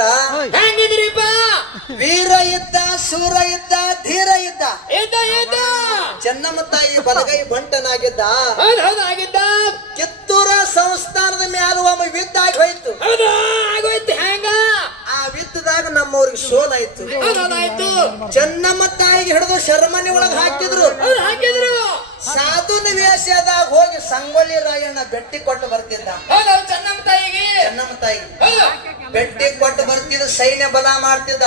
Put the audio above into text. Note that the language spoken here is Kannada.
ಹೆಂಗಿದ್ರ ಹೆಂಗಿದ್ರಿಪ್ಪ ವೀರ ಇದ್ದ ಶೂರ ಇದ್ದ ಧೀರ ಇದ್ದ ಚೆನ್ನಮ್ಮ ತಾಯಿ ಬಲಗೈ ಬಂಟನಾಗಿದ್ದ ಆಗಿದ್ದ ಕಿತ್ತೂರ ಸಂಸ್ಥಾನದ ಮ್ಯಾಲ ಒಮ್ಮೆ ವಿದ್ದ ಆಗಿ ಹೋಯ್ತು ಆಗೋಯ್ತು ಹೆಂಗ ಆ ವಿದ್ದದಾಗ ನಮ್ಮವ್ರಿಗೆ ಸೋಲಾಯ್ತು ಚೆನ್ನಮ್ಮ ತಾಯಿಗೆ ಹಿಡಿದು ಶರ್ಮನಿ ಒಳಗ ಹಾಕಿದ್ರು ಸಾಧುನ ವೇಷದಾಗ ಹೋಗಿ ಸಂಗೊಳ್ಳಿ ರಾಯಣ್ಣ ಬೆಟ್ಟಿ ಕೊಟ್ಟು ಬರ್ತಿದ್ದ ಚೆನ್ನಮ್ಮ ತಾಯಿಗೆ ಬೆಟ್ಟಿ ಕೊಟ್ಟು ಬರ್ತಿದ್ದ ಸೈನ್ಯ ಬಲ ಮಾಡ್ತಿದ್ದ